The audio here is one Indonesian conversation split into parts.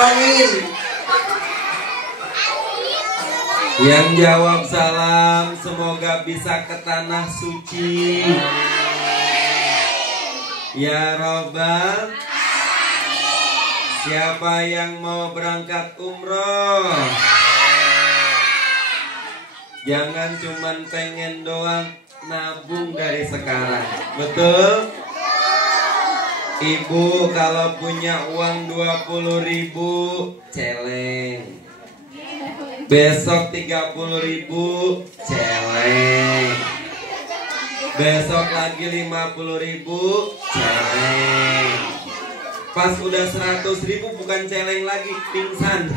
tolongin. Yang jawab salam semoga bisa ke tanah suci. Ya Robbal. Siapa yang mau berangkat umroh? Jangan cuman pengen doang, nabung dari sekarang. Betul? Ibu kalau punya uang 20.000 celeng. Besok 30.000 celeng. Besok lagi 50.000 celeng. Pas udah 100.000 bukan celeng lagi, pingsan.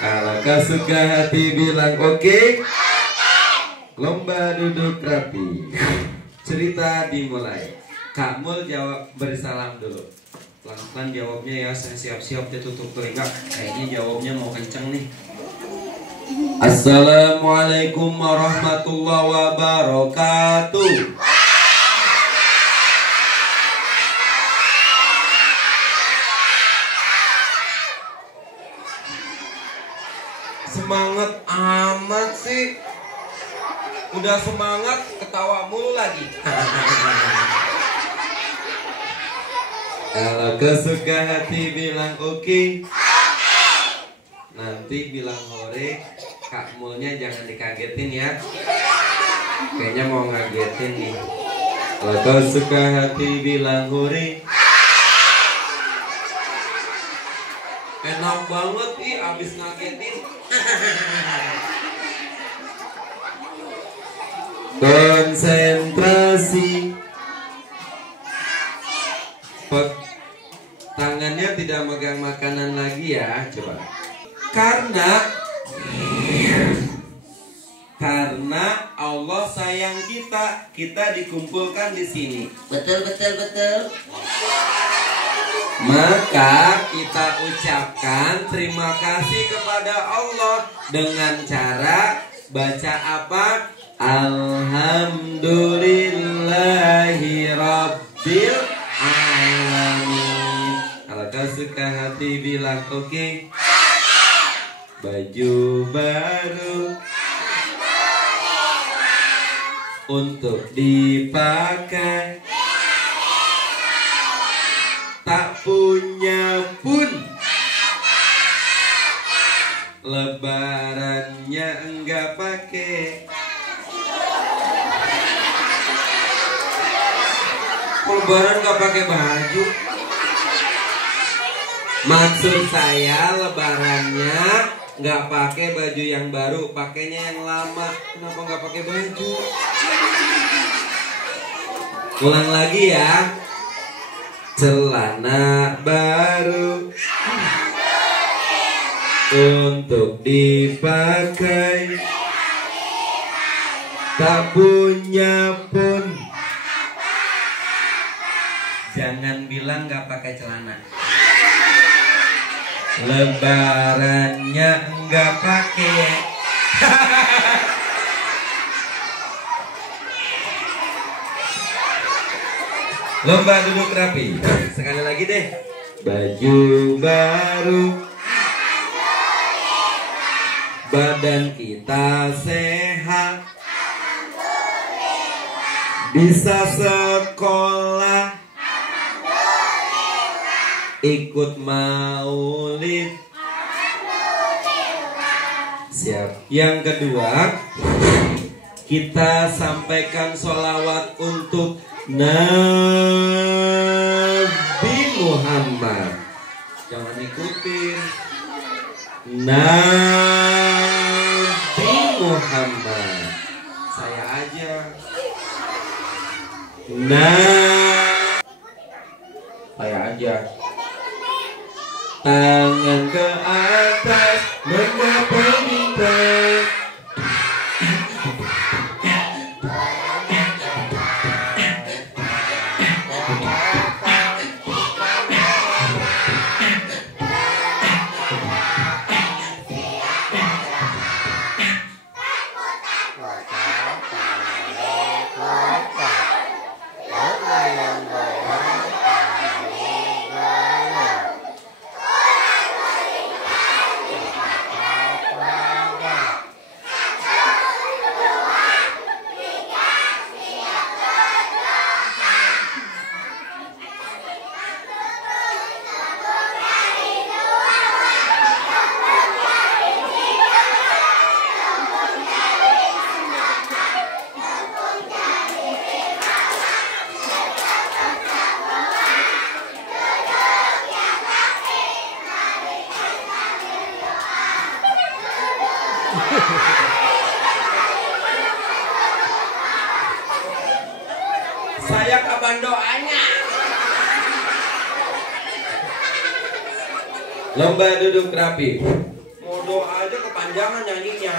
Kalau kau suka hati bilang oke. Lomba duduk rapi. Cerita dimulai. Kak Mul jawab, beri salam dulu. Pelan-pelan jawabnya ya, saya siap-siap dia tutup telinga. Kayaknya jawabnya mau kenceng nih. Assalamualaikum warahmatullahi wabarakatuh. Semangat amat sih. Udah semangat ketawa mulu lagi. Kalau kesuka hati bilang oke. Nanti bilang hore. Kak Mulnya jangan dikagetin ya. Kayaknya mau ngagetin nih. Kalau kau suka hati bilang hore. Enak banget abis ngagetin. Konsentrasi. Tangannya tidak megang makanan lagi ya, coba. Karena Allah sayang kita dikumpulkan di sini. Betul. Maka kita ucapkan terima kasih kepada Allah dengan cara baca apa? Alhamdulillahi Rabbil Alamin. Kalau kau suka hati bilang oke. Baju baru untuk dipakai, tak punya pun, lebarannya enggak pakai. Lebaran enggak pakai baju. Maksud saya lebarannya nggak pakai baju yang baru, pakainya yang lama. Kenapa nggak pakai baju? Ulang lagi ya. Celana baru untuk dipakai, tak punya pun. Jangan bilang nggak pakai celana. Lebarannya enggak pakai. Lomba duduk rapi. Sekali lagi deh. Baju baru, badan kita sehat, bisa sekolah, ikut maulid. Siap. Yang kedua, kita sampaikan sholawat untuk Nabi Muhammad. Jangan ikutin. Nabi Muhammad. Saya aja. Saya aja. Tangan ke atas mengapa minta. Saya kapan doanya? Lomba duduk rapi. Mau doa aja kepanjangan nyanyinya.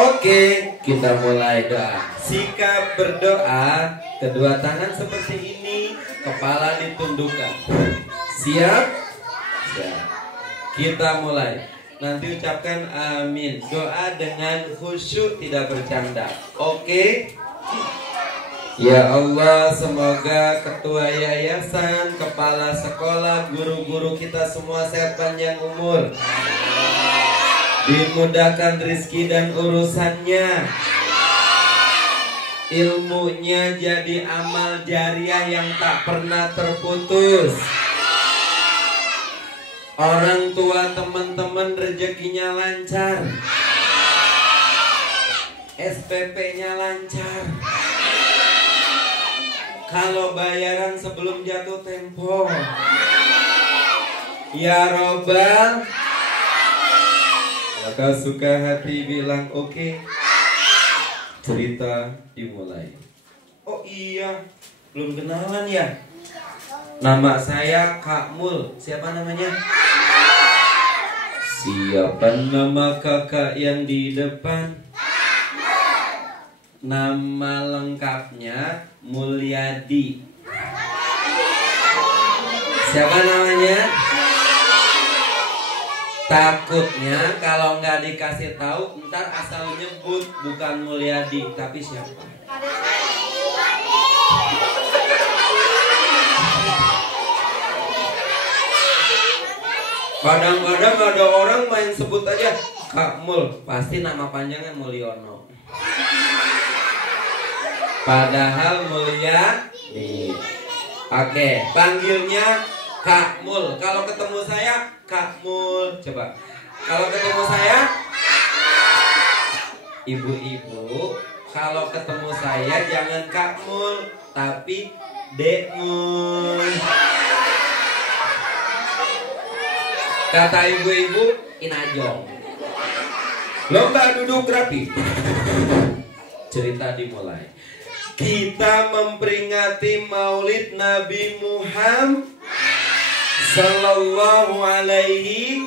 Oke, kita mulai doa. Sikap berdoa, kedua tangan seperti ini, kepala ditundukkan. Siap? Siap. Kita mulai. Nanti ucapkan amin. Doa dengan khusyuk, tidak bercanda. Oke? Ya Allah, semoga ketua yayasan, kepala sekolah, guru-guru kita semua sehat panjang umur, dimudahkan rezeki dan urusannya, ilmunya jadi amal jariah yang tak pernah terputus. Orang tua teman-teman rezekinya lancar, SPP-nya lancar. Kalau bayaran sebelum jatuh tempo. Ya Robbal. Maka suka hati bilang oke. Cerita dimulai. Oh iya, belum kenalan ya. Nama saya Kak Mul. Siapa namanya? Siapa nama kakak yang di depan? Nama lengkapnya Mulyadi. Siapa namanya? Takutnya kalau nggak dikasih tahu ntar asal nyebut bukan Mulyadi tapi siapa? Kadang-kadang ada orang main sebut aja Kak Mul, pasti nama panjangnya Mulyono. Padahal Mulyadi. Oke, panggilnya Kak Mul. Kalau ketemu saya Kak Mul. Coba. Kalau ketemu saya ibu-ibu. Kalau ketemu saya jangan Kak Mul, tapi Dek Mul. Kata ibu-ibu Inajong. Lomba duduk rapi. Cerita dimulai. Kita memperingati Maulid Nabi Muhammad Sallallahu Alaihi.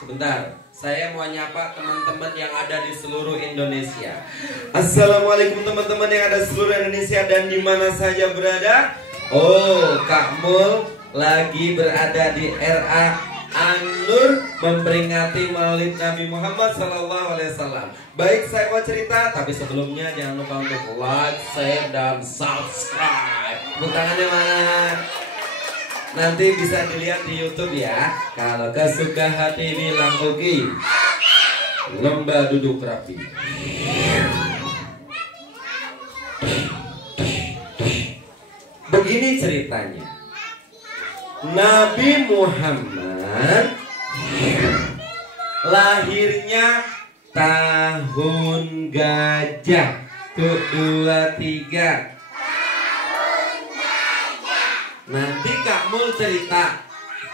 Sebentar, saya mau nyapa teman-teman yang ada di seluruh Indonesia. Assalamualaikum teman-teman yang ada di seluruh Indonesia dan di mana saja berada. Oh, Kak Mul lagi berada di RA An-Nur memperingati Maulid Nabi Muhammad Sallallahu Alaihi Wasallam. Baik, saya mau cerita, tapi sebelumnya jangan lupa untuk like, share, dan subscribe. Tepuk tangannya mana? Nanti bisa dilihat di YouTube ya. Kalau kesuka hati bilang oke. Lomba duduk rapi. Begini ceritanya. Nabi Muhammad lahirnya tahun gajah. 1, 2, 3. Nanti Kak Mul cerita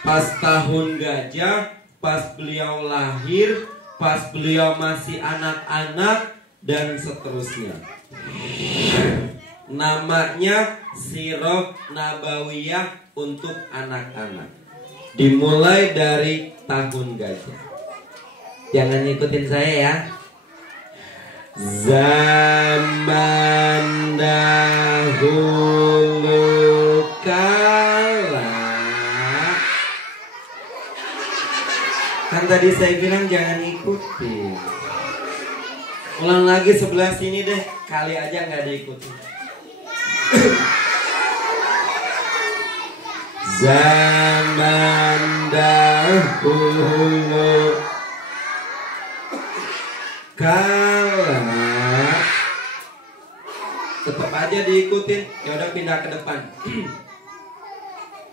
pas tahun gajah, pas beliau lahir, pas beliau masih anak-anak, dan seterusnya. Namanya Sirah Nabawiyah untuk anak-anak. Dimulai dari tahun gajah. Jangan ngikutin saya ya. Zaman dahulu kala. Kan tadi saya bilang jangan ikutin. Ulang lagi sebelah sini deh. Kali aja nggak diikutin. Zaman dahulu kala. Tetap aja diikutin. Ya udah pindah ke depan.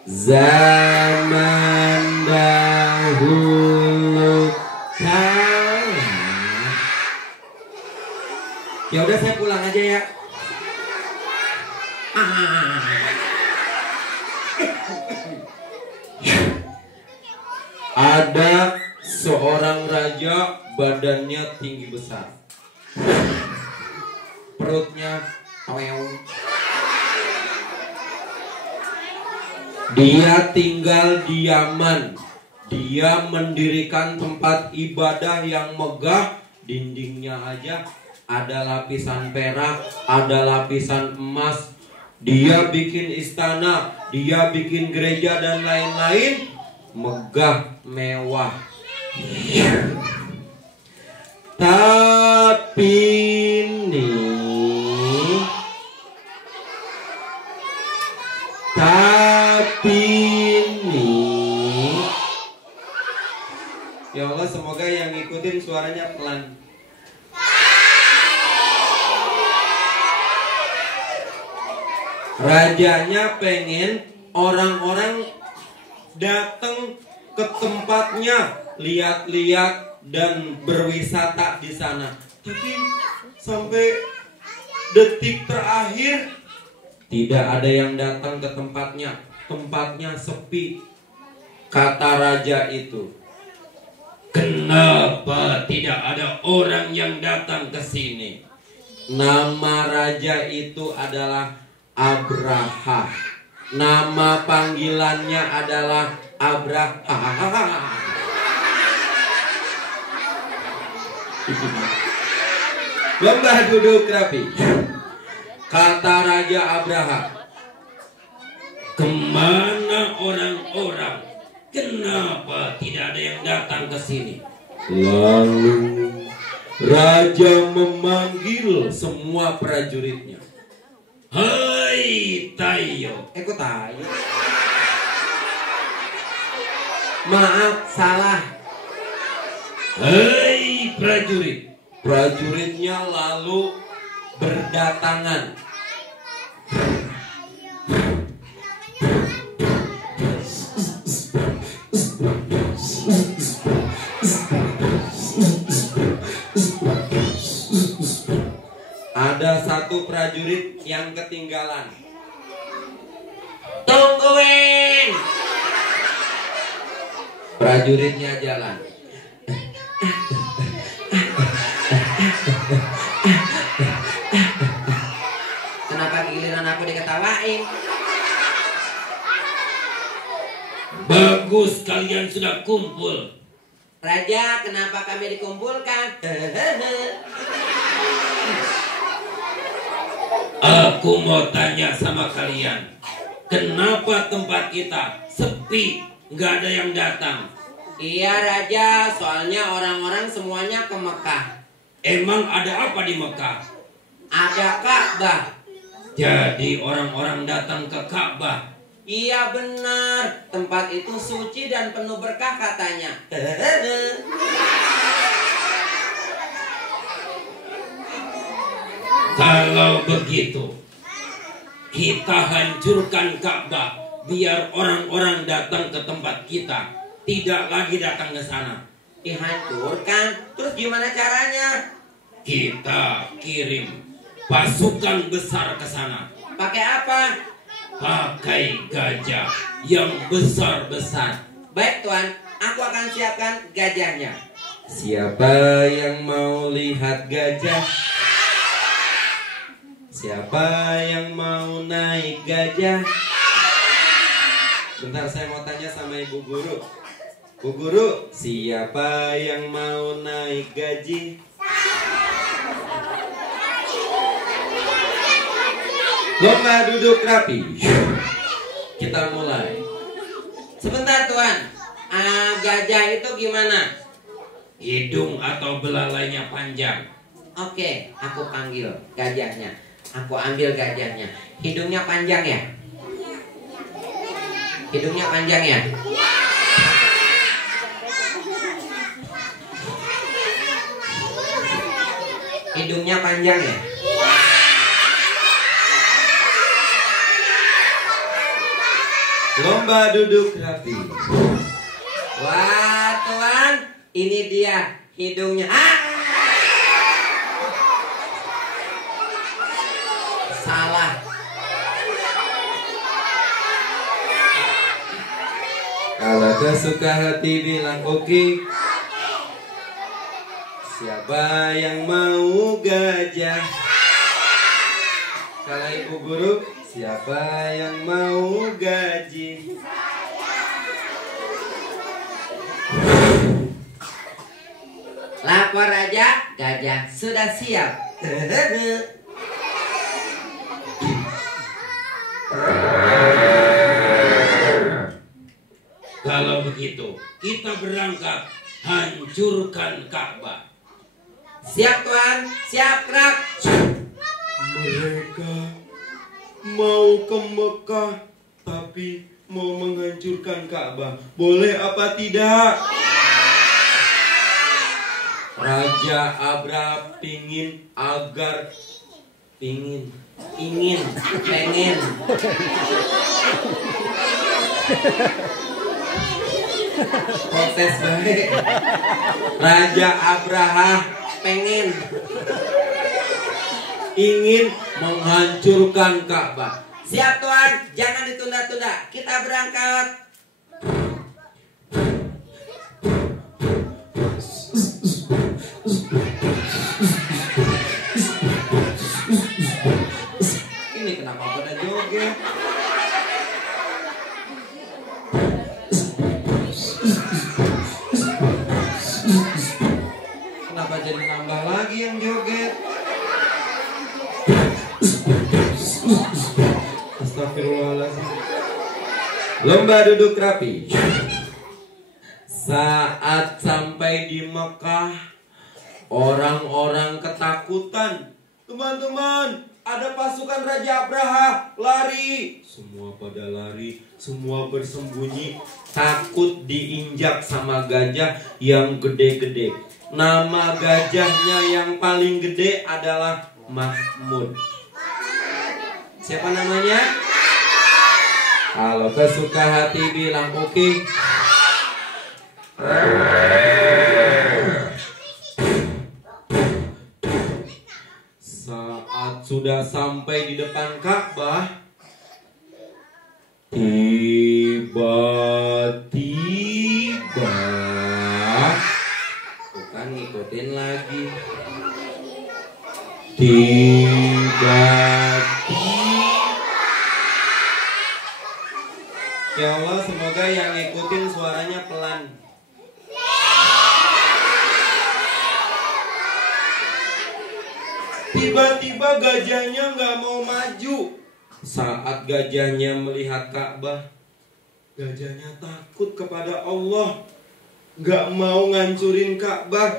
Zaman dahulu kala. Ya udah saya pulang aja ya. Ada seorang raja, badannya tinggi besar, perutnya awew. Dia tinggal di Yaman. Dia mendirikan tempat ibadah yang megah. Dindingnya aja ada lapisan perak, ada lapisan emas. Dia bikin istana, dia bikin gereja dan lain-lain. Megah, mewah. Tapi nih, ya Allah, semoga yang ngikutin suaranya pelan. Rajanya pengen orang-orang datang ke tempatnya, lihat-lihat dan berwisata di sana. Tapi sampai detik terakhir tidak ada yang datang ke tempatnya. Tempatnya sepi. Kata raja itu, kenapa tidak ada orang yang datang ke sini? Nama raja itu adalah Abraha. Nama panggilannya adalah Abraha. Lomba duduk rapi. Kata Raja Abraha, kemana orang-orang? Kenapa tidak ada yang datang ke sini? Lalu raja memanggil semua prajuritnya. Hai Tayo. Kok Tayo? Maaf, salah. Hei prajurit. Prajuritnya lalu berdatangan. Ada satu prajurit yang ketinggalan. Tungguin. Prajuritnya jalan. Kenapa giliran aku diketawain? Bagus, kalian sudah kumpul. Raja, kenapa kami dikumpulkan? Aku mau tanya sama kalian, kenapa tempat kita sepi, nggak ada yang datang? Iya Raja, soalnya orang-orang semuanya ke Mekah. Emang ada apa di Mekah? Ada Ka'bah. Jadi orang-orang datang ke Ka'bah. Iya benar, tempat itu suci dan penuh berkah katanya. Kalau begitu, kita hancurkan Ka'bah biar orang-orang datang ke tempat kita, tidak lagi datang ke sana. Dihancurkan? Terus gimana caranya? Kita kirim pasukan besar ke sana. Pakai apa? Pakai gajah yang besar-besar. Baik Tuan, aku akan siapkan gajahnya. Siapa yang mau lihat gajah? Siapa yang mau naik gajah? Bentar, saya mau tanya sama Ibu Guru. Bu Guru, siapa yang mau naik gaji? Lomba duduk rapi. Kita mulai. Sebentar Tuan, gajah itu gimana? Hidung atau belalainya panjang. Oke, aku panggil gajahnya. Aku ambil gajahnya. Hidungnya panjang ya? Hidungnya panjang ya? Hidungnya panjang ya? Lomba duduk rapi. Wah Tuan, ini dia hidungnya. Salah. kesuka hati bilang oke. Siapa yang mau gajah? Kalau ibu guru, siapa yang mau gaji? Lapor aja, gajah sudah siap. Kalau begitu, kita berangkat hancurkan Ka'bah. Siap Tuan, siap Rak. Mereka mau ke Mekah, tapi mau menghancurkan Ka'bah. Boleh apa tidak? Raja Abraha pengen protes baik. Raja Abraha ingin menghancurkan Ka'bah. Siap Tuan, jangan ditunda-tunda. Kita berangkat. Ini kenapa pada joget? Kenapa jadi nambah lagi yang joget? Astagfirullahaladzim. Lomba duduk rapi. Saat sampai di Mekah, orang-orang ketakutan. Teman-teman, ada pasukan Raja Abraha, lari. Semua pada lari, semua bersembunyi. Takut diinjak sama gajah yang gede-gede. Nama gajahnya yang paling gede adalah Mahmud. Siapa namanya? Kalau kesuka hati bilang oke. Saat sudah sampai di depan Ka'bah, tiba-tiba bukan ngikutin lagi. Ya Allah, semoga yang ngikutin suaranya pelan. Tiba-tiba gajahnya nggak mau maju. Saat gajahnya melihat Ka'bah, gajahnya takut kepada Allah, nggak mau ngancurin Ka'bah.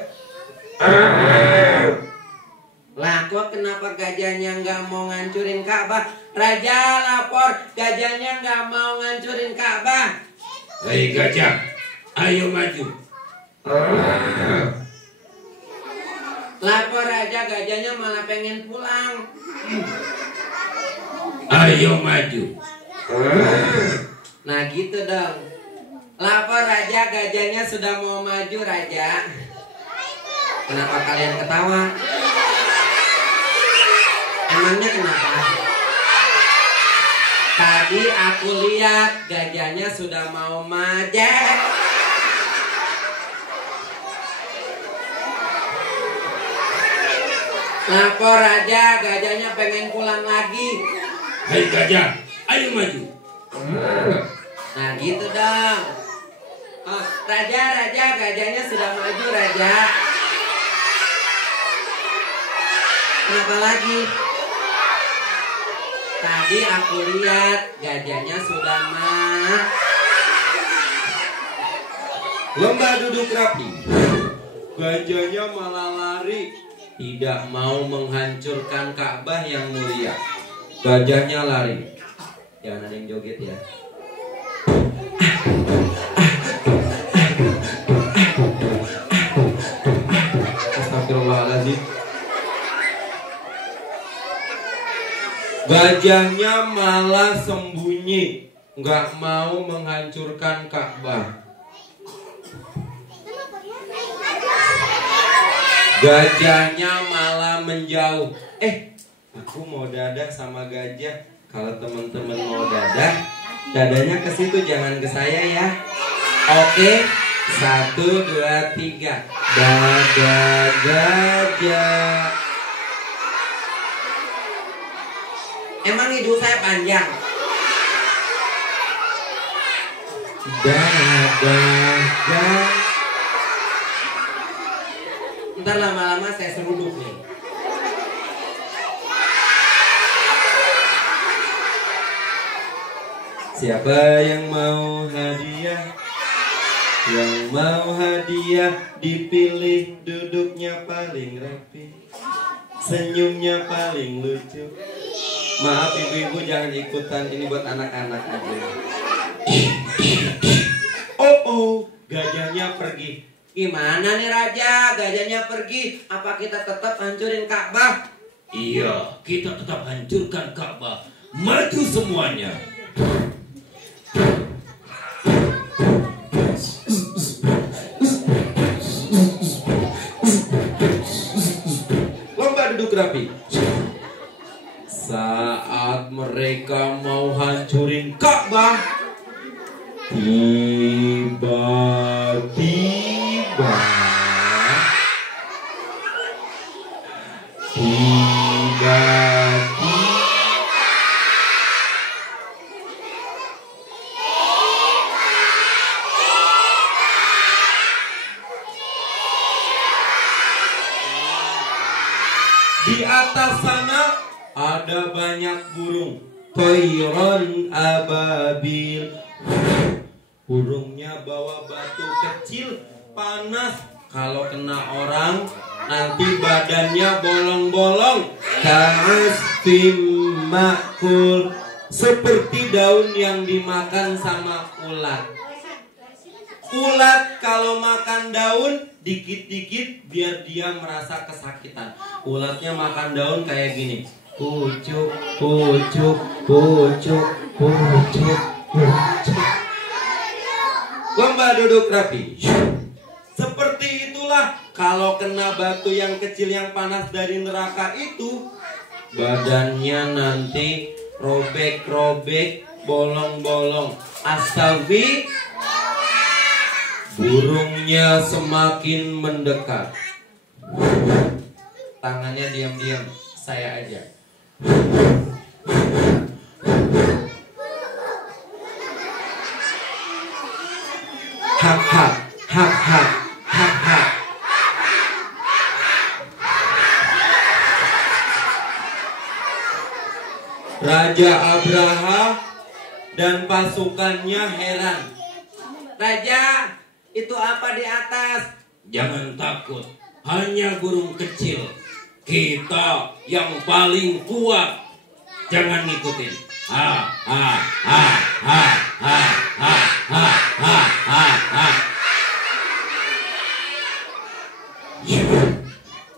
Lah kok kenapa gajahnya nggak mau ngancurin Ka'bah? Raja lapor, gajahnya nggak mau ngancurin Ka'bah. Hei gajah, ayo maju. Lapor Raja, gajahnya malah pengen pulang. Ayo maju. Nah gitu dong. Lapor Raja, gajahnya sudah mau maju Raja. Kenapa kalian ketawa? Emangnya kenapa? Tadi aku lihat gajahnya sudah mau maju. Lapor Raja, gajahnya pengen pulang lagi. Hei gajah, ayo maju. Nah gitu dong. Oh, Raja, gajahnya sudah maju Raja. Kenapa lagi? Tadi aku lihat gajahnya sudah Lomba duduk rapi. Gajahnya malah lari, tidak mau menghancurkan Ka'bah yang mulia. Gajahnya lari. Jangan ada yang joget ya. Astagfirullahaladzim. Gajahnya malah sembunyi, nggak mau menghancurkan Ka'bah. Gajahnya malah menjauh. Aku mau dadah sama gajah. Kalau teman-teman mau dadah, dadanya ke situ, jangan ke saya ya. Oke, 1, 2, 3. Dada gajah. Emang hidung saya panjang? Dada gajah. Ntar lama-lama saya seruduk nih. Siapa yang mau hadiah? Yang mau hadiah dipilih, duduknya paling rapi, senyumnya paling lucu. Maaf ibu-ibu, jangan ikutan, ini buat anak-anak aja. Oh, gajahnya pergi. Gimana nih Raja? Gajahnya pergi. Apa kita tetap hancurin Ka'bah? Iya, kita tetap hancurkan Ka'bah. Maju semuanya. Lomba duduk rapi. Saat mereka mau hancurin Ka'bah, tiba-tiba di atas sana ada banyak burung, toiron ababil. Burungnya bawa batu kecil, panas. Kalau kena orang, nanti badannya bolong-bolong. Ka'asfim makul, seperti daun yang dimakan sama ulat. Ulat kalau makan daun dikit-dikit biar dia merasa kesakitan. Ulatnya makan daun kayak gini. Pucuk, pucuk, pucuk, pucuk, pucuk. Lomba duduk rapi. Seperti itulah kalau kena batu yang kecil yang panas dari neraka itu, badannya nanti robek-robek, bolong-bolong. Astaghfir. Burungnya semakin mendekat. Tangannya diam-diam, saya aja. Hak hak, hak hak, hak hak. Raja Abraha dan pasukannya heran. Raja, itu apa di atas? Jangan takut, hanya burung kecil. Kita yang paling kuat. Jangan ngikutin. Ha ha ha ha ha ha ha ha ha ha.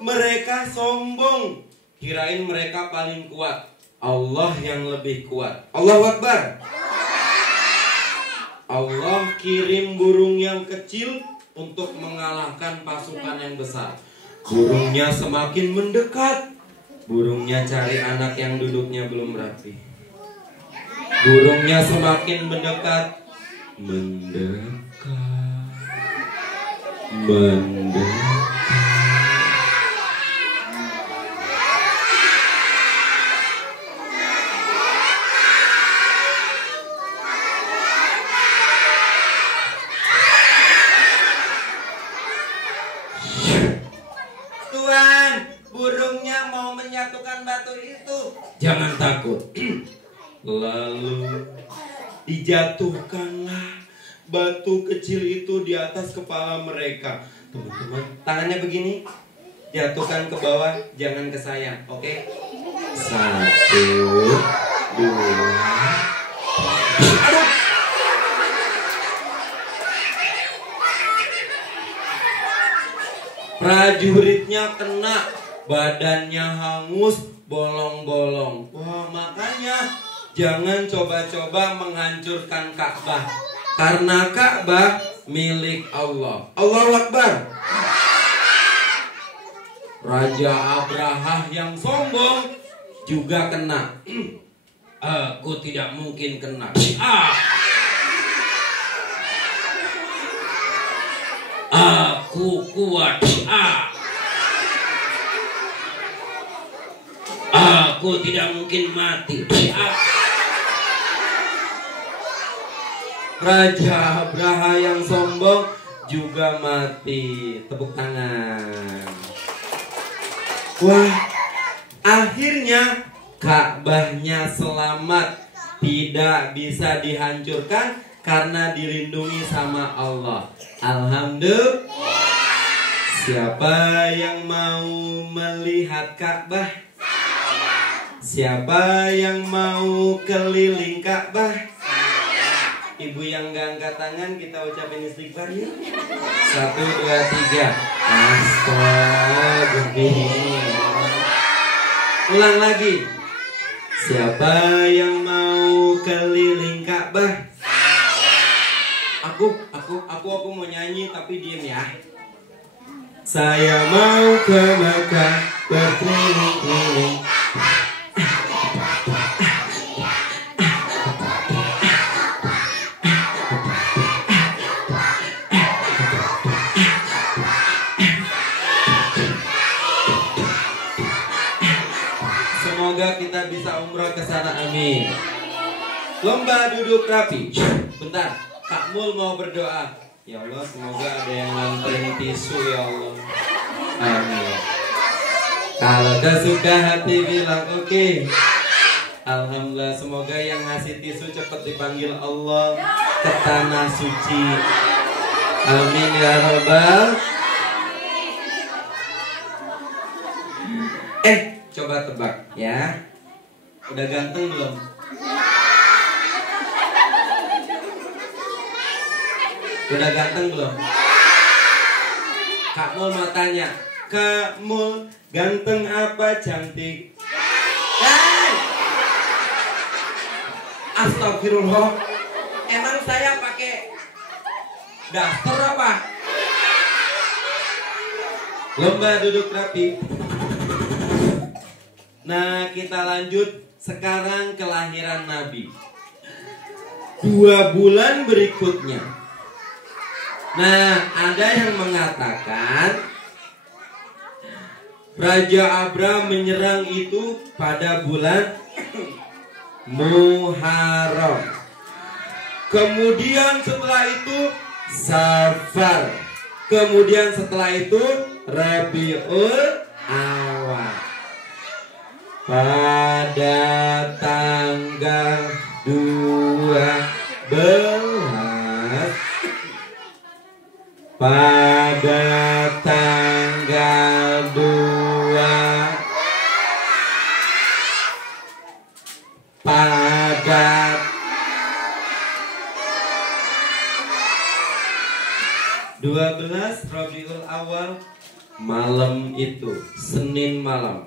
Mereka sombong, kirain mereka paling kuat. Allah yang lebih kuat. Allahu Akbar. Allah kirim burung yang kecil untuk mengalahkan pasukan yang besar. Burungnya semakin mendekat. Burungnya cari anak yang duduknya belum rapi. Burungnya semakin mendekat. Mendekat. Mendekat. Tuan, burungnya mau menyatukan batu itu. Jangan takut. Lalu dijatuhkanlah batu kecil itu di atas kepala mereka. Teman-teman, tangannya begini, jatuhkan ke bawah, jangan ke saya, oke? 1, 2. Aduh. Prajuritnya kena, badannya hangus, bolong-bolong. Wah, makanya jangan coba-coba menghancurkan Ka'bah, karena Ka'bah milik Allah. Allahu Akbar. Raja Abraha yang sombong juga kena. Aku tidak mungkin kena. Ah! Aku kuat. Aku tidak mungkin mati. Raja Abraha yang sombong juga mati. Tepuk tangan. Wah, akhirnya Ka'bahnya selamat, tidak bisa dihancurkan karena dilindungi sama Allah. Alhamdulillah. Siapa yang mau melihat Ka'bah? Siapa yang mau keliling Ka'bah? Ibu yang gak angkat tangan, kita ucapin istighfar yuk. 1, 2, 3. Astagfirullah. Ulang lagi. Siapa yang mau keliling Ka'bah? Aku mau nyanyi tapi diem ya. Saya mau ke Mekah berkeliling-keliling. Semoga kita bisa umrah ke sana, amin. Lomba duduk rapi. Bentar, Kak Mul mau berdoa. Ya Allah, semoga ada yang nganterin tisu ya Allah. Amin. Kalau udah suka hati bilang oke. Alhamdulillah, semoga yang ngasih tisu cepat dipanggil Allah ke tanah suci. Amin ya Rabbal. Coba tebak ya. Udah ganteng belum? Udah ganteng belum? Kak Mul mau tanya, Kak Mul ganteng apa cantik? Astagfirullah. Emang saya pakai daster apa? Lomba duduk rapi. Nah, kita lanjut sekarang kelahiran Nabi. 2 bulan berikutnya. Nah, ada yang mengatakan Raja Abraham menyerang itu pada bulan Muharram. Kemudian setelah itu Safar. Kemudian setelah itu Rabiul Awal. Pada tanggal 12, pada tanggal 2, pada 12 Rabiul Awal malam itu, Senin malam,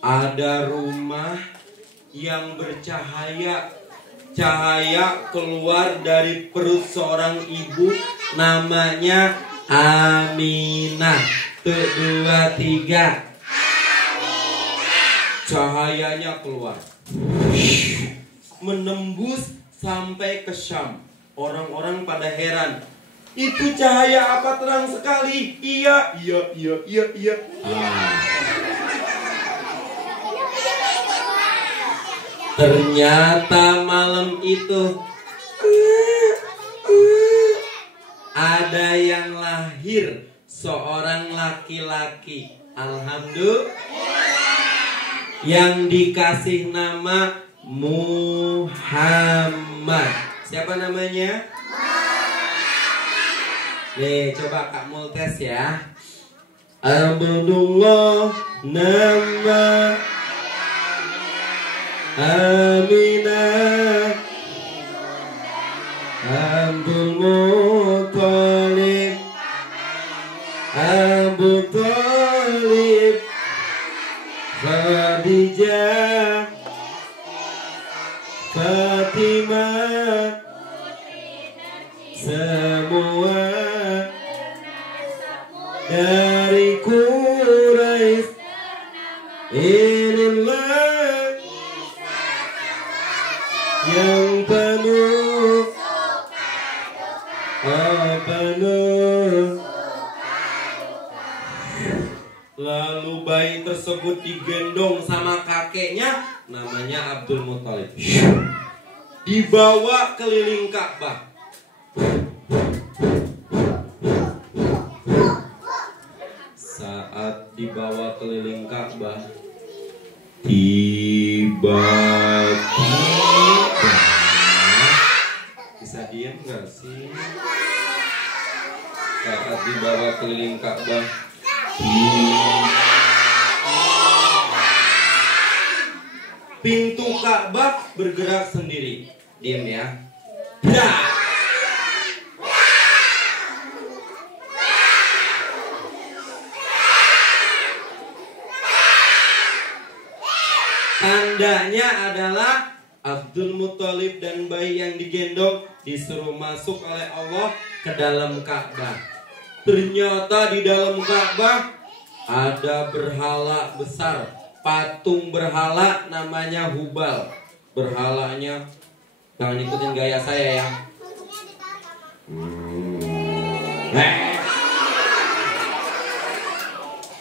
ada rumah yang bercahaya. Cahaya keluar dari perut seorang ibu, namanya Aminah. 1, 2, 3. Cahayanya keluar, menembus sampai ke Syam. Orang-orang pada heran. Itu cahaya apa terang sekali? Iya. Ternyata malam itu ada yang lahir, seorang laki-laki. Alhamdulillah. Yang dikasih nama Muhammad. Siapa namanya? Nih, coba Kak Mul tes ya. Abdullah nama Aminah Abdul Muttalib Abu Talib Khadijah Fatimah, semua dari Quraisy. Inilah yang penuh tersebut digendong sama kakeknya, namanya Abdul Muthalib. Dibawa keliling Ka'bah. Saat dibawa keliling Ka'bah, tiba-tiba, bisa diem gak sih? Saat dibawa keliling Ka'bah, pintu Ka'bah bergerak sendiri. Diem ya. Dah. Tandanya adalah Abdul Muthalib dan bayi yang digendong disuruh masuk oleh Allah ke dalam Ka'bah. Ternyata di dalam Ka'bah ada berhala besar, patung berhala namanya Hubal. Berhalanya, jangan ikutin gaya saya ya.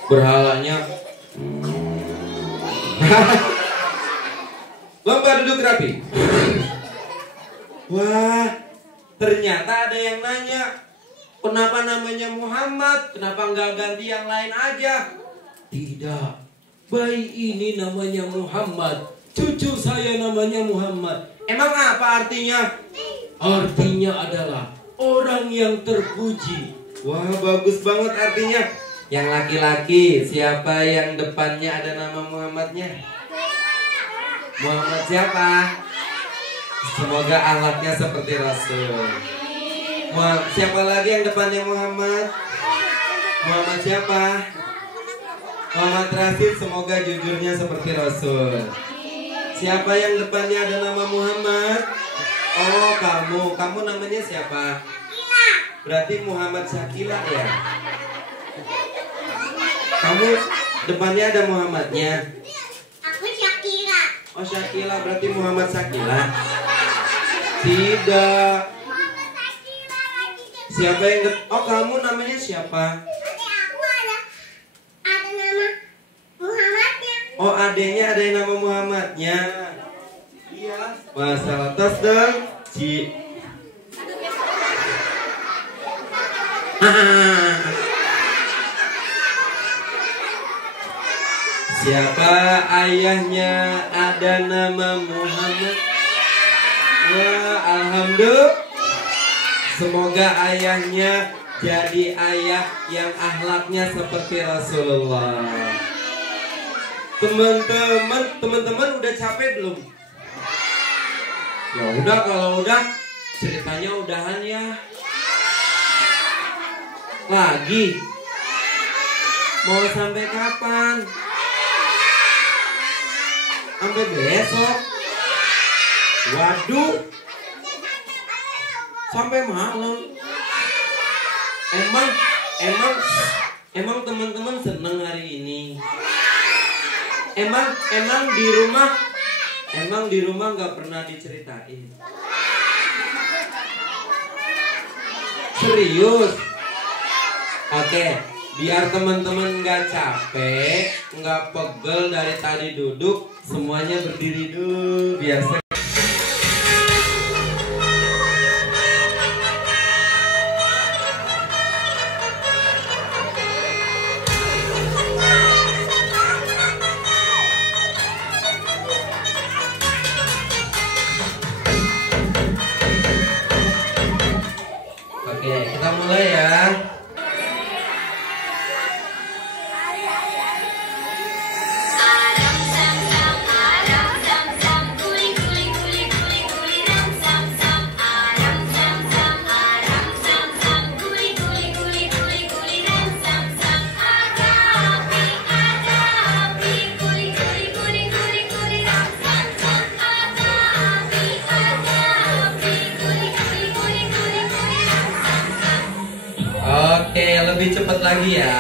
Berhalanya. Lomba duduk rapi. Wah, ternyata ada yang nanya, kenapa namanya Muhammad? Kenapa nggak ganti yang lain aja? Tidak, bayi ini namanya Muhammad. Cucu saya namanya Muhammad. Emang apa artinya? Artinya adalah orang yang terpuji. Wah, bagus banget artinya. Yang laki-laki, siapa yang depannya ada nama Muhammadnya? Muhammad siapa? Semoga akhlaknya seperti Rasul. Siapa lagi yang depannya Muhammad? Muhammad siapa? Muhammad Rasid, semoga jujurnya seperti Rasul. Siapa yang depannya ada nama Muhammad? Oh, kamu namanya siapa? Berarti Muhammad Syakila ya? Kamu depannya ada Muhammadnya? Aku Syakila. Oh, Syakila, berarti Muhammad Syakila? Tidak. Siapa yang oh, kamu namanya siapa? Adik aku ada nama Muhammadnya. Oh, adenya ada yang nama Muhammadnya. Iya. Masalah tas dong. Siapa ayahnya ada nama Muhammad? Wah, alhamdulillah. Semoga ayahnya jadi ayah yang akhlaknya seperti Rasulullah. Teman-teman udah capek belum? Ya udah, kalau udah ceritanya udahan ya. Lagi mau sampai kapan? Sampai besok. Waduh, sampai malam. Emang teman-teman seneng hari ini? Emang di rumah nggak pernah diceritain? Serius? Oke, biar teman-teman nggak capek, nggak pegel dari tadi duduk, semuanya berdiri dulu biar Oke, kita mulai ya. Oke, lebih cepat lagi ya.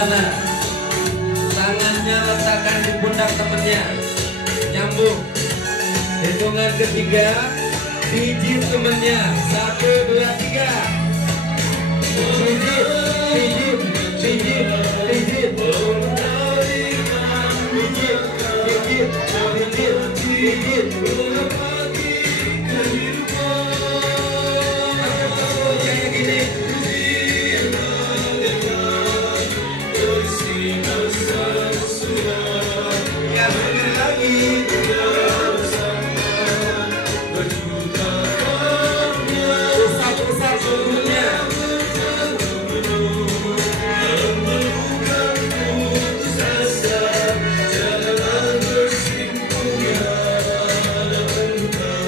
sana. Tangannya letakkan di pundak temennya. Nyambung. Hitungan ketiga, pijit temennya. 1, 2, 3. Pijit, pijit, pijit, pijit. Pijit, pijit, pijit, pijit. Kayak gini. Ya, bener lagi. Usap-usap seluruhnya.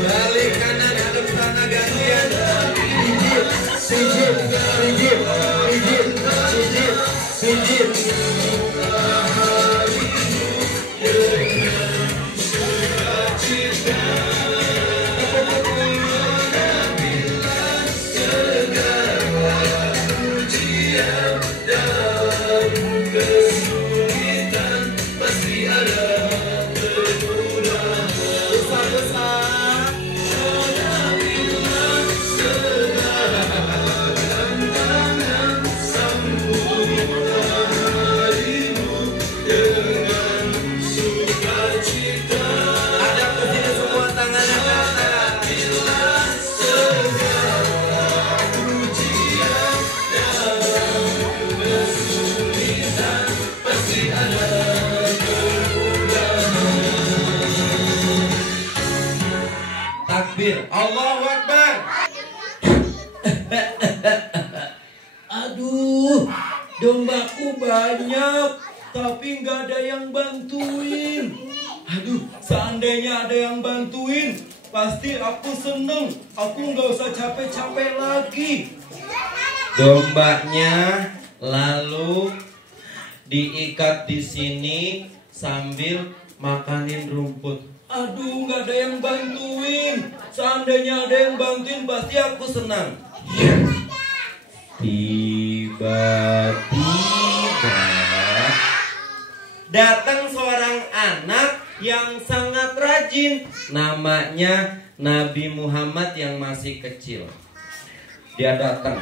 Balik kanan, hadap sana, gantian. Pijit, pijit, pijit, pijit, pijit, pijit. Hadap ke sini semua, tangannya ke atas. Takbir, Allahu Akbar. Aduh, dombaku banyak, tapi nggak ada yang bantuin. Aduh, seandainya ada yang bantuin, pasti aku seneng. Aku nggak usah capek-capek lagi. Dombanya lalu diikat di sini sambil makanin rumput. Aduh, nggak ada yang bantuin. Seandainya ada yang bantuin, pasti aku senang. Tiba-tiba datang seorang anak yang sangat rajin. Namanya Nabi Muhammad yang masih kecil. Dia datang.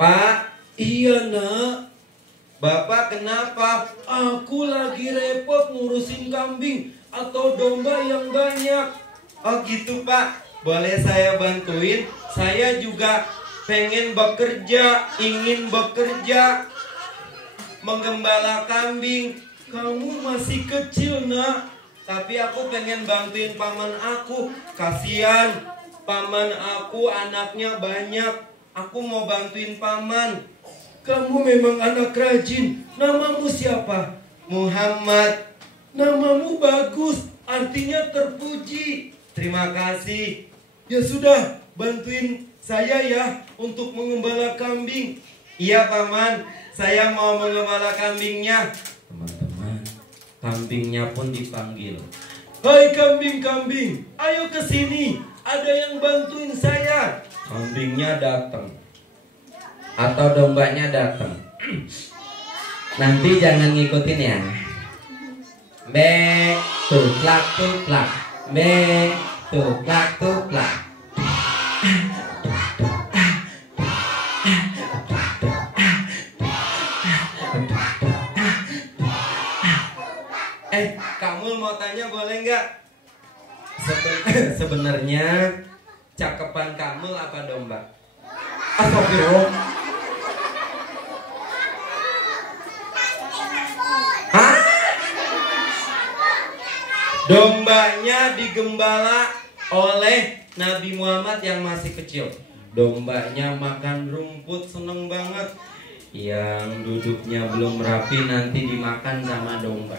Pak, Iya nak, Bapak kenapa? aku lagi repot ngurusin kambing atau domba yang banyak. Oh gitu Pak, boleh saya bantuin? Saya juga pengen bekerja, ingin bekerja menggembala kambing. Kamu masih kecil nak. Tapi aku pengen bantuin paman aku. Kasihan, paman aku anaknya banyak. Aku mau bantuin paman. Kamu memang anak rajin. Namamu siapa? Muhammad. Namamu bagus, artinya terpuji. Terima kasih. Ya sudah, bantuin saya ya untuk mengembala kambing. Iya paman, saya mau mengembala kambingnya. Teman-teman, kambingnya pun dipanggil. Hai kambing-kambing, ayo ke sini. Ada yang bantuin saya. Kambingnya datang atau dombanya datang. Nanti jangan ngikutin ya. Be, tuklak tuklak. Be, tuklak tuklak. Kamu mau tanya boleh nggak? Sebenarnya cakepan kamu apa domba? Astagfirullah. Hah? Dombanya digembala oleh Nabi Muhammad yang masih kecil. Dombanya makan rumput seneng banget. Yang duduknya belum rapi nanti dimakan sama domba.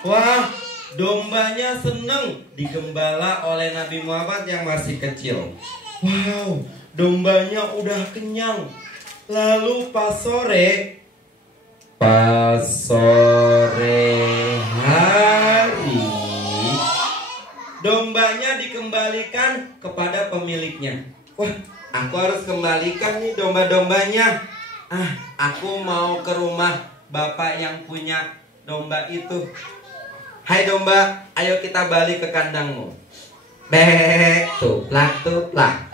Wah, dombanya seneng digembala oleh Nabi Muhammad yang masih kecil. Wow, dombanya udah kenyang. Lalu pas sore hari, dombanya dikembalikan kepada pemiliknya. Wah, aku harus kembalikan nih domba-dombanya. Aku mau ke rumah bapak yang punya domba itu. Hai domba, ayo kita balik ke kandangmu. Bek, tuplak, tuplak.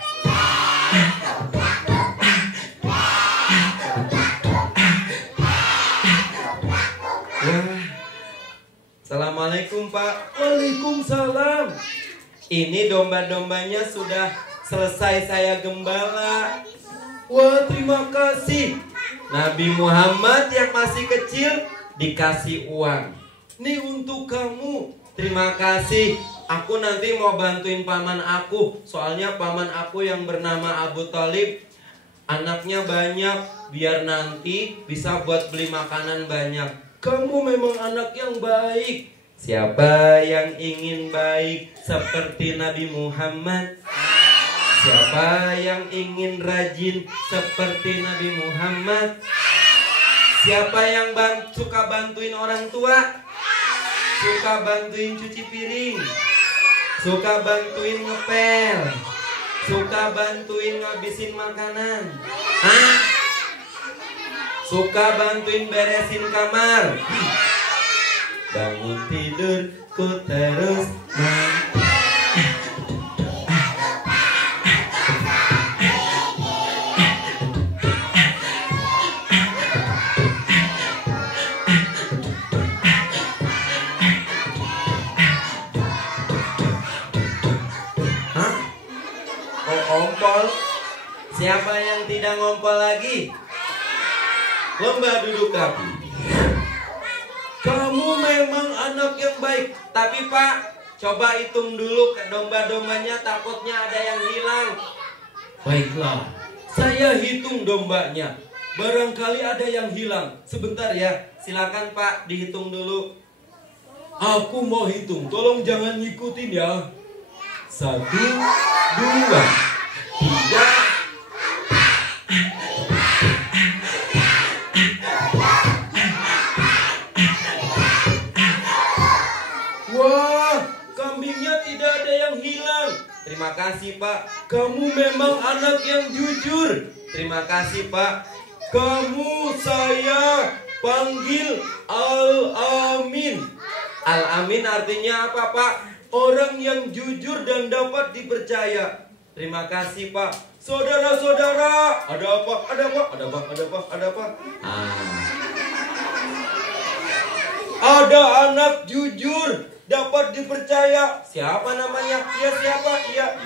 Assalamualaikum Pak. Waalaikumsalam. Ini domba-dombanya sudah selesai saya gembala. Wah, terima kasih. Nabi Muhammad yang masih kecil dikasih uang. Nih untuk kamu. Terima kasih. Aku nanti mau bantuin paman aku. Soalnya paman aku yang bernama Abu Thalib anaknya banyak. Biar nanti bisa buat beli makanan banyak. Kamu memang anak yang baik. Siapa yang ingin baik seperti Nabi Muhammad? Siapa yang ingin rajin seperti Nabi Muhammad? Siapa yang suka bantuin orang tua? Suka bantuin cuci piring? Suka bantuin ngepel? Suka bantuin ngabisin makanan? Suka bantuin beresin kamar? Bangun tidurku terus nanti. Ngompol? Siapa yang tidak ngompol lagi? Lomba duduk rapi. Kamu memang anak yang baik. Tapi Pak, coba hitung dulu ke domba-dombanya, takutnya ada yang hilang. Baiklah, saya hitung dombanya. Barangkali ada yang hilang. Sebentar ya, silakan Pak, dihitung dulu. Aku mau hitung, tolong jangan ngikutin ya. 1, 2, 3. Wah, kambingnya tidak ada yang hilang. Terima kasih Pak. Kamu memang anak yang jujur. Terima kasih Pak. Kamu saya panggil Al-Amin. Al-Amin artinya apa Pak? Orang yang jujur dan dapat dipercaya. Terima kasih Pak. Saudara-saudara, ada apa? Ada apa? Ada apa? Ada apa? Ada apa? Ada anak jujur, dapat dipercaya. Siapa namanya? Iya siapa? Iya.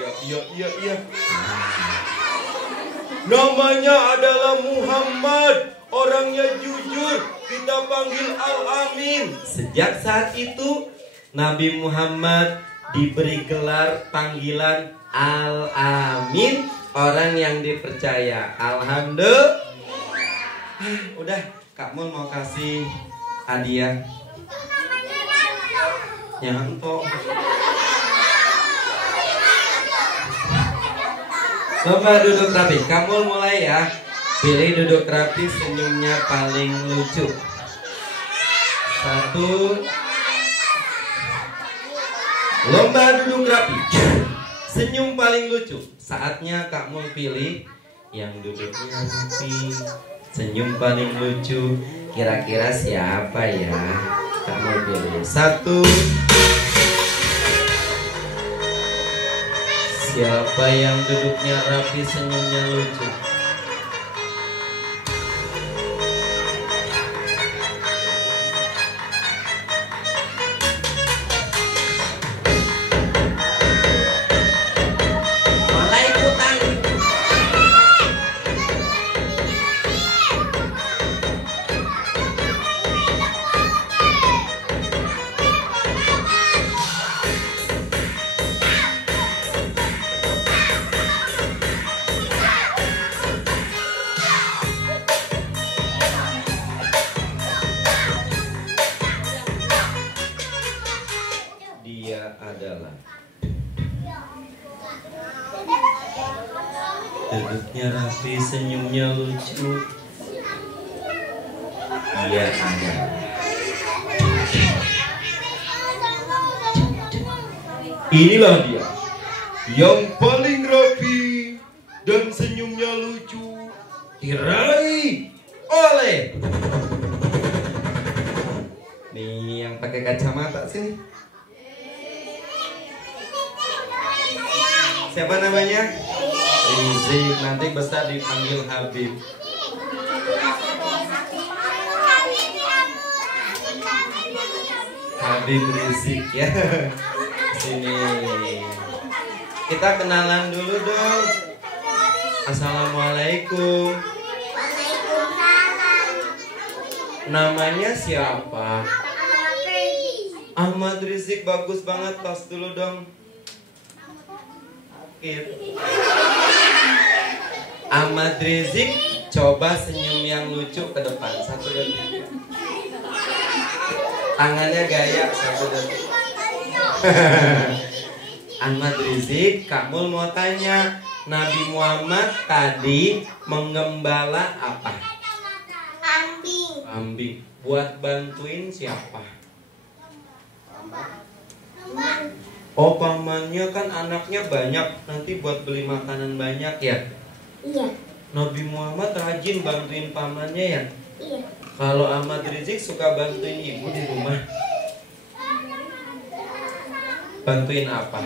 Namanya adalah Muhammad. Orangnya jujur, kita panggil Al-Amin. Sejak saat itu Nabi Muhammad diberi gelar panggilan Al-Amin, orang yang dipercaya. Alhamdulillah. Udah, Kak Mul mau kasih hadiah. Nyantok. Lomba duduk rapi. Kamu mulai ya. Pilih duduk rapi, senyumnya paling lucu. 1. Lomba duduk rapi. Senyum paling lucu. Saatnya Kak Mul pilih yang duduknya rapi, senyum paling lucu. Kira-kira siapa ya? Kak Mul pilih. 1. Siapa yang duduknya rapi, senyumnya lucu? Dia adalah Duduknya rapi, senyumnya lucu. Iya ada. Inilah dia yang paling rapi dan senyumnya lucu. Diraih oleh nih yang pakai kacamata sini. Siapa namanya? Rizik. Nanti besar dipanggil Habib. Habib Rizik ya. Sini. Kita kenalan dulu dong. Assalamualaikum. Namanya siapa? Ahmad Rizik. Bagus banget. Tos dulu dong. Ahmad Rizik, coba senyum yang lucu ke depan. 1, 2, 3. Tangannya gaya. 1, 2, 3. Ahmad Rizik, kamu mau tanya, Nabi Muhammad tadi menggembala apa? Kambing. Kambing. Buat bantuin siapa? Oh, pamannya kan anaknya banyak, nanti buat beli makanan banyak ya? Iya. Nabi Muhammad rajin bantuin pamannya ya? Iya. Kalau Ahmad Rizik suka bantuin ibu di rumah, bantuin apa?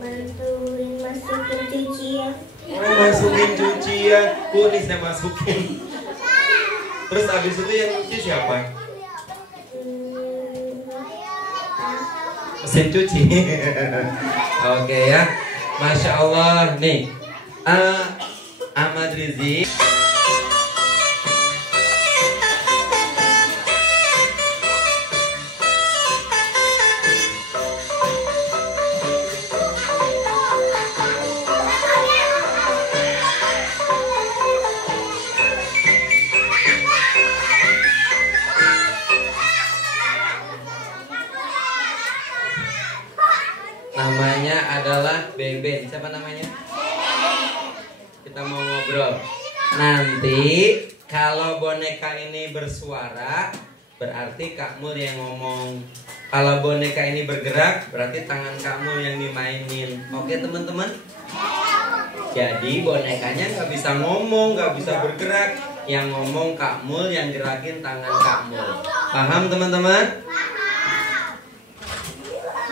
Bantuin masukin cucian. Oh, masukin cucian. Nih saya masukin. Terus abis itu yang cuci siapa? Mesin cuci. Oke ya. Masya Allah. Nih Ahmad Rizik. Namanya adalah Beben. Siapa namanya? Kita mau ngobrol. Nanti kalau boneka ini bersuara, berarti Kak Mul yang ngomong. Kalau boneka ini bergerak, berarti tangan Kak Mul yang dimainin. Oke teman-teman? Jadi bonekanya nggak bisa ngomong, nggak bisa bergerak. Yang ngomong Kak Mul, yang gerakin tangan Kak Mul. Paham teman-teman?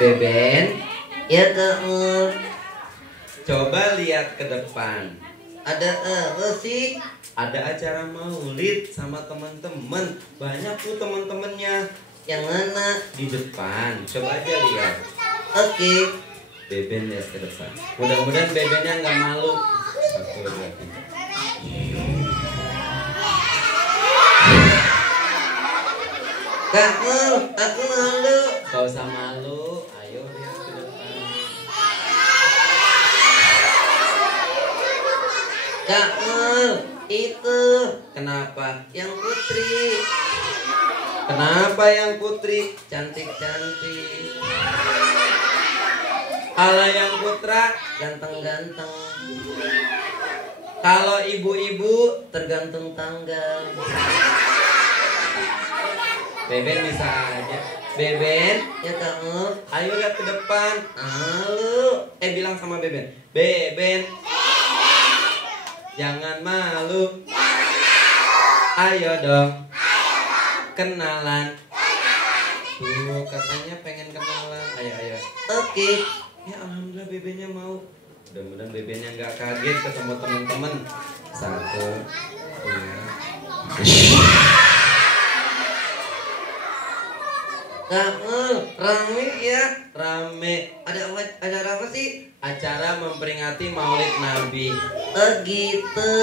Beben. Ya Kak Mul. Coba lihat ke depan. Ada apa sih? Ada acara maulid sama teman-teman. Banyak tuh teman-temannya. Yang mana? Di depan. Coba aja lihat. Oke. Beben lihat ke depan. Mudah-mudahan Bebennya nggak malu. 1, 2, 3. Kak Mul, aku malu. Gak usah malu. Ayo lihat ke depan. Kak Mul, itu kenapa? Yang putri. Kenapa yang putri? Cantik-cantik. Kalau yang putra ganteng-ganteng. Kalau ibu-ibu tergantung tanggal. Beben bisa aja. Beben, ya Kak Mul, ayo lihat ke depan. Halo. Bilang sama Beben. Beben. Jangan malu. Ayo dong. Kenalan. Tuh, katanya pengen kenalan. Ayo. Oke. Ya alhamdulillah Bebennya mau. Mudah-mudahan Bebennya nggak kaget ketemu teman-teman. 1, 2. Kak Mul, rame ya, rame. Ada apa sih? Acara memperingati Maulid Nabi. Oh gitu.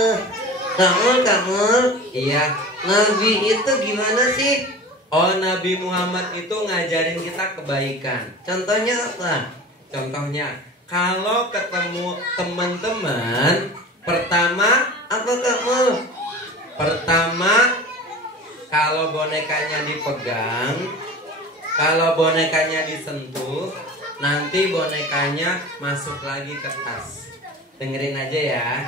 Kak Mul. Iya. Nabi itu gimana sih? Oh, Nabi Muhammad itu ngajarin kita kebaikan. Contohnya apa? Contohnya, kalau ketemu teman-teman, pertama apa Kak Mul? Pertama, kalau bonekanya dipegang, kalau bonekanya disentuh, nanti bonekanya masuk lagi ke tas. Dengerin aja ya.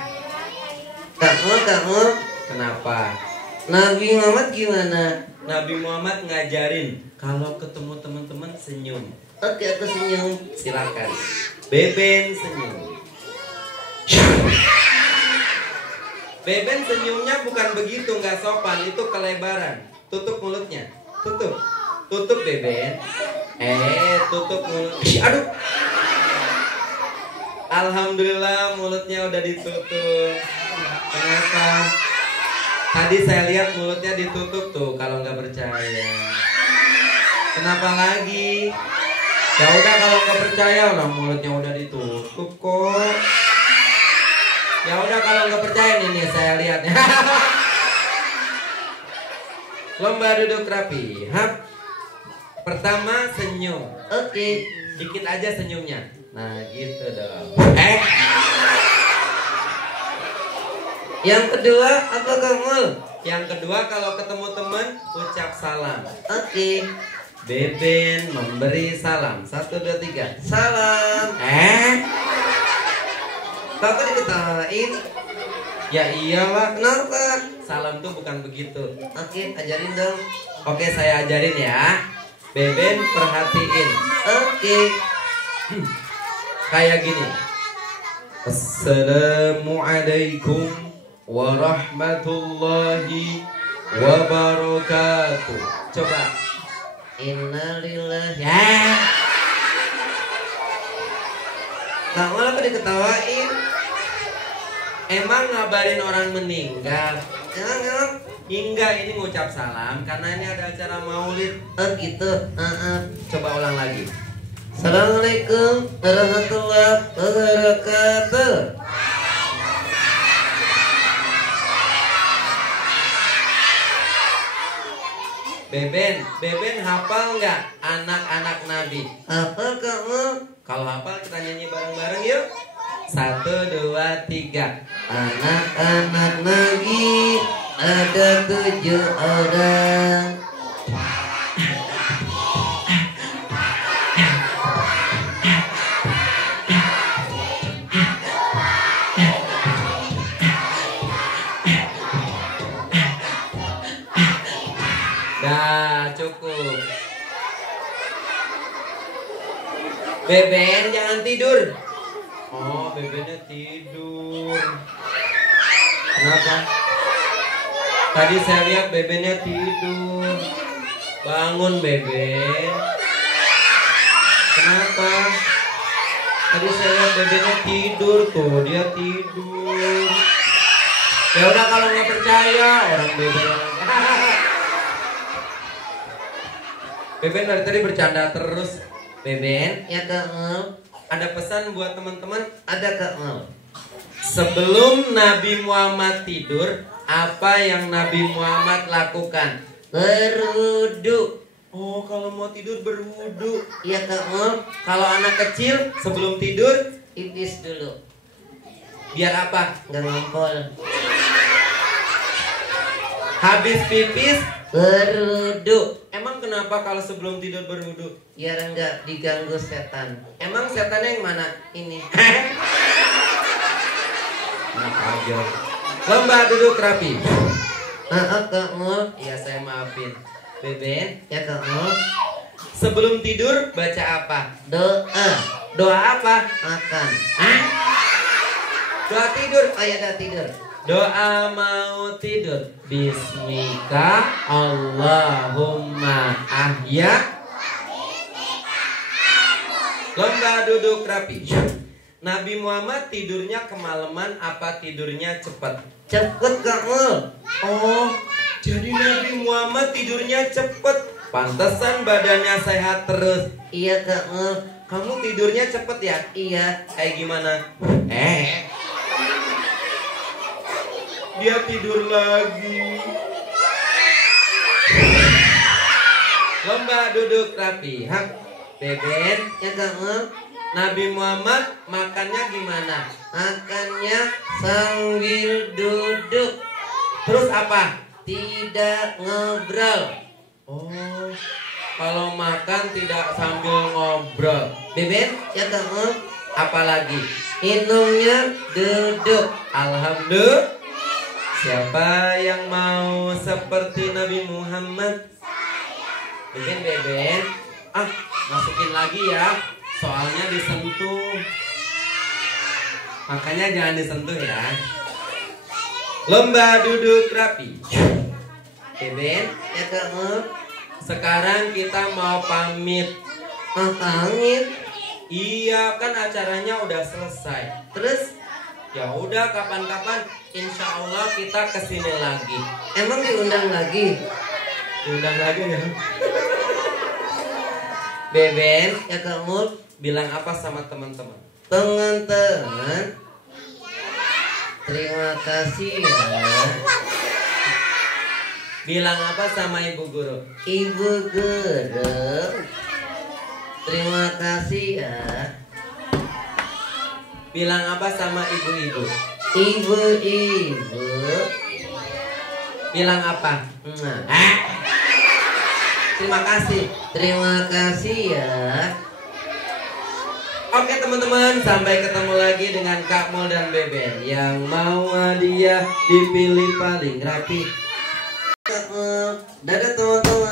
Kamu, kenapa? Nabi Muhammad gimana? Nabi Muhammad ngajarin kalau ketemu teman-teman senyum. Oke, aku senyum. Silakan. Beben senyum. Beben senyumnya bukan begitu, nggak sopan, itu kelebaran. Tutup mulutnya. Tutup Beben. Tutup mulut. Aduh. Alhamdulillah mulutnya udah ditutup. Kenapa? Tadi saya lihat mulutnya ditutup tuh. Kalau nggak percaya. Kenapa lagi? Ya udah kalau nggak percaya lah, mulutnya udah ditutup kok. Ya udah kalau nggak percaya nih saya lihat. Lomba duduk rapi. Hap. Pertama senyum. Oke, dikit aja senyumnya. Nah gitu dong. Yang kedua apa kamu? Yang kedua kalau ketemu teman ucap salam. Oke. Beben memberi salam. 1, 2, 3. Salam. Kok diketawain? Ya iyalah, kenapa? Salam tuh bukan begitu. Oke, ajarin dong. Oke, saya ajarin ya. Beben perhatiin. Oke. Kayak gini. Assalamualaikum warahmatullahi wabarakatuh. Coba. Innalillahi. Kamu apa diketawain? Emang ngabarin orang meninggal? Enggak, ini ngucap salam karena ini ada acara maulid. Gitu. Coba ulang lagi. Assalamualaikum warahmatullahi wabarakatuh. Beben hafal nggak anak-anak Nabi? Hafal kamu? Kalau hafal kita nyanyi bareng-bareng yuk. 1, 2, 3. Anak-anak Nabi ada 7 orang. Nah, cukup. Beben jangan tidur. Oh, bebennya tidur. Kenapa? Tadi saya lihat bebennya tidur. Bangun beben. Kenapa? Tadi saya lihat bebennya tidur tuh, dia tidur. Ya udah kalau nggak percaya orang beben. Beben dari tadi bercanda terus. Beben, ya Kang. Ada pesan buat teman-teman? Ada Kang. Sebelum Nabi Muhammad tidur, apa yang Nabi Muhammad lakukan? Berwudu. Oh, kalau mau tidur berwudu. Iya Kang. Kalau anak kecil sebelum tidur pipis dulu. Biar apa? Nggak ngompol. Habis pipis berwudu. Emang kenapa kalau sebelum tidur berwudu? Biar enggak diganggu setan. Emang setannya yang mana? Ini. Enak aja. Lomba duduk rapi. Kamu? Ya saya maafin. Beben, ya kamu. Sebelum tidur baca apa? Doa. Doa apa? Makan. Doa tidur. Oh ya doa tidur. Doa mau tidur. Bismika Allahumma ahya. Lomba duduk rapi. Nabi Muhammad tidurnya kemalaman apa tidurnya cepat? Cepet kamu. Oh, jadi Nabi Muhammad tidurnya cepet. Pantesan badannya sehat terus. Iya kamu. Kamu tidurnya cepet ya? Iya. Kayak gimana? Dia tidur lagi. Lomba duduk rapi. Beben, ya kamu. Nabi Muhammad makannya gimana? Makannya sambil duduk. Terus apa? Tidak ngobrol. Oh, kalau makan tidak sambil ngobrol. Beben, ya kamu. Apalagi? Indungnya duduk. Alhamdulillah. Siapa yang mau seperti Nabi Muhammad? Bikin Beben. Masukin lagi ya. Soalnya disentuh. Makanya jangan disentuh ya. Lomba duduk rapi. Beben, ya kamu. Sekarang kita mau pamit. Pamit? Iya, kan acaranya udah selesai. Terus ya udah kapan-kapan insya Allah kita kesini lagi. Emang diundang lagi? Diundang lagi ya. Beben, ya kamu bilang apa sama teman-teman? Teman-teman, terima kasih ya. Bilang apa sama ibu guru? Ibu guru, terima kasih ya. Bilang apa sama ibu-ibu? Ibu-ibu, bilang apa? Terima kasih. Terima kasih ya. Oke teman-teman, sampai ketemu lagi dengan Kak Mul dan Beben. Yang mau hadiah dipilih paling rapi. Dadah teman-teman.